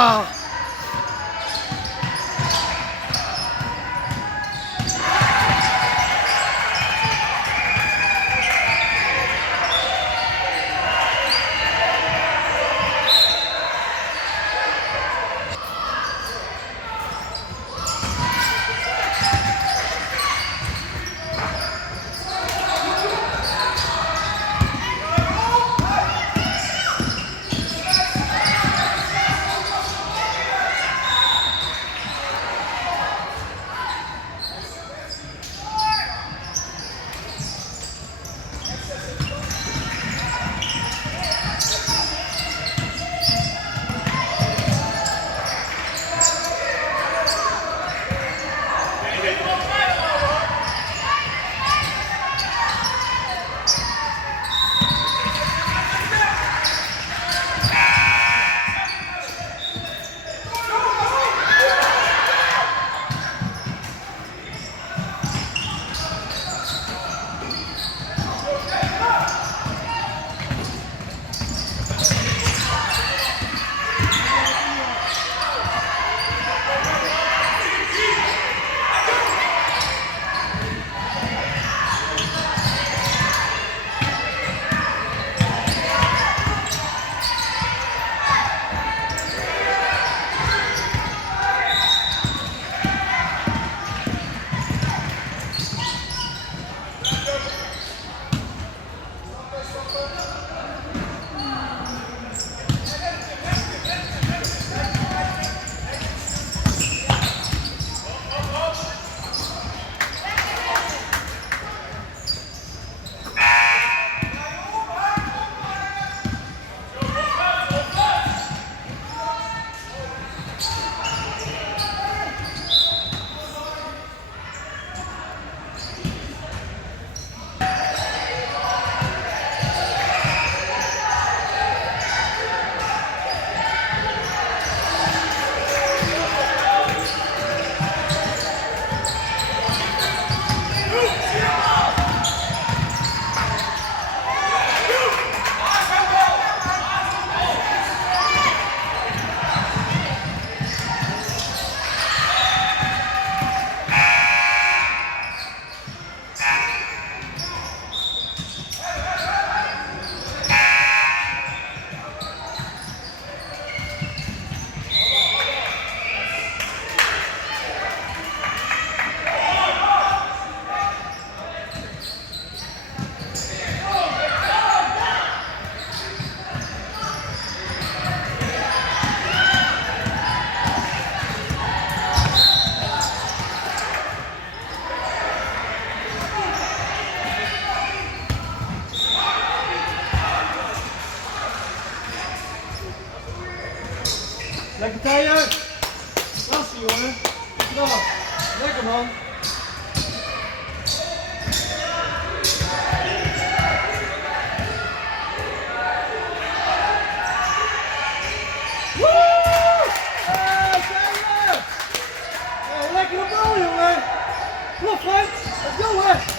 Ah. Lekker tijden. Lastig jongen. Knap. Lekker man. Lekkere bal jongen. Klopt Frank. Let's go hè.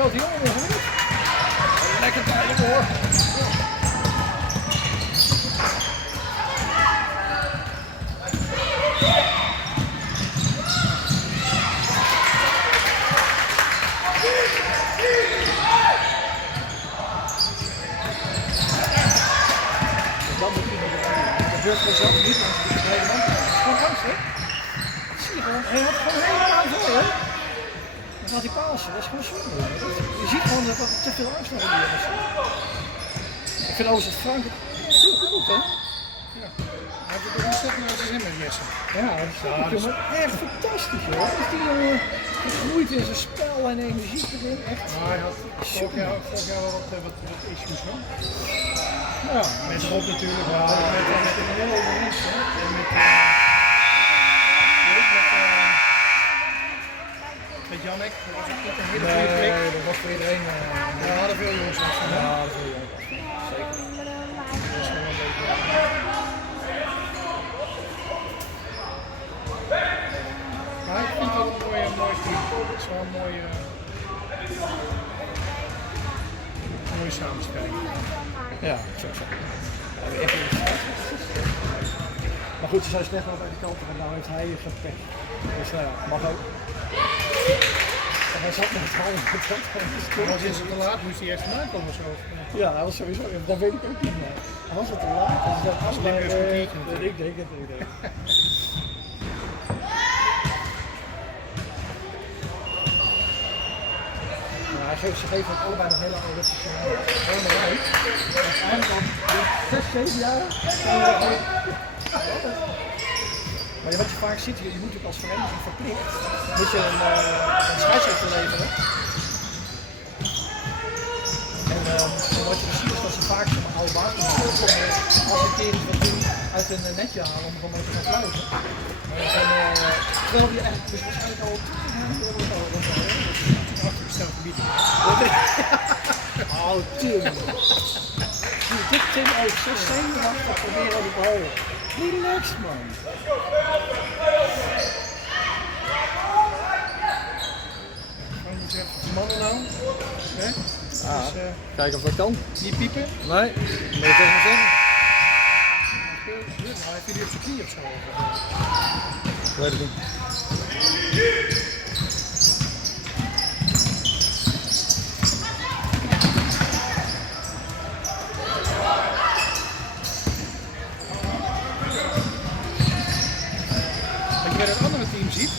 grote jongen weer geweest. Lekker tijd hoor. Dat moet iemand doen. Dat durft hij zelf niet, maar het is helemaal. Gewoon angst, hè? Dat zie je gewoon. Hij had gewoon helemaal voor, hè? Dan gaat hij pasen, dat is gewoon zonde. Je ziet gewoon dat er te veel angst naar die jongens. Ik vind overigens dat Frank het heel goed doet, hè? Ja. Hij heeft het ook ontzettend uit zijn zin met Jesse. Ja, dat is jongen. Echt fantastisch, hoor. Is die jongen gegroeid in zijn spel en energie erin? Echt. Maar hij had vorig jaar wel wat issues, hoor. Ja, Met Rob natuurlijk, ja, met een hele hoop mensen. En met Jannek, dat was ook niet een hele goede plek. nee, dat was voor iedereen. We hadden veel jongens af. Ja, dat wil je ook. Zeker. Dat is wel een beetje. Maar ik vind het wel een mooi team. Het is wel een mooie samenstelling. Ja, zo. Maar goed, ze zijn slecht wel bij de kant en nou heeft hij gepech. Dus nou ja, mag ook. En hij zat met het handen. Als is het te laat, moest hij eerst vandaan komen of zo. Ja, dat was sowieso. Dat weet ik ook niet meer. Was het te laat? Als dat Slim is kritiek natuurlijk. Ik denk het. Ze geven het allebei nog heel lang rustig helemaal uit. Uiteindelijk al 6, 7 jaar. Maar wat je vaak ziet, je moet natuurlijk als vereniging verplicht moet je een scheidsrechter leveren. En wat je dan ziet is dat ze vaak zo'n oude basketballers komen als een keer iets wat doen uit een netje halen om gewoon mee te gaan fluiten. Terwijl die eigenlijk dus waarschijnlijk al 20 jaar Achtergesteld gebied. Oh, Tim. Dit Tim ook zo zenuwachtig proberen op de bal. Relax, man. Gewoon moet zeggen, de mannen nou. Hè? Dus, Kijken of dat kan. niet piepen. Nee, moet je tegen me zeggen. Hij heeft jullie op zijn knie of zo. Ik weet het niet. Dat je bij het andere team ziet.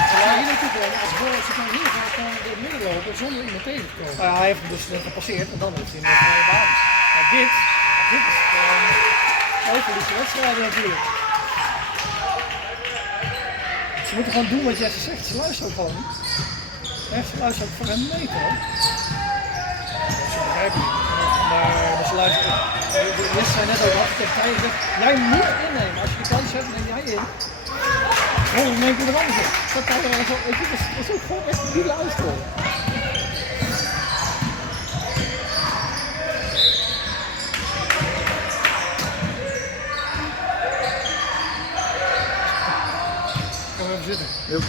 Als hij hier naartoe komt, als Boris kan hier gaat gewoon door het midden lopen zonder iemand tegen te komen. Nou ja, hij heeft hem dus gepasseerd en dan heeft hij hem vrije baan. Maar dit is gewoon overliefde wedstrijden natuurlijk. Ze moeten gewoon doen wat jij zegt. Ze luisteren ook gewoon niet. Echt, ze luisteren ook voor een meter. Dat begrijp ik niet. Maar ze luisteren. Jesse zei net ook wat tegen mij. Jij moet innemen. Als je de kans hebt, neem jij in. Oh, neem ik er anders op. Dat kan er zo. Dat is ook gewoon echt die luisteren. Kom even zitten. Yep.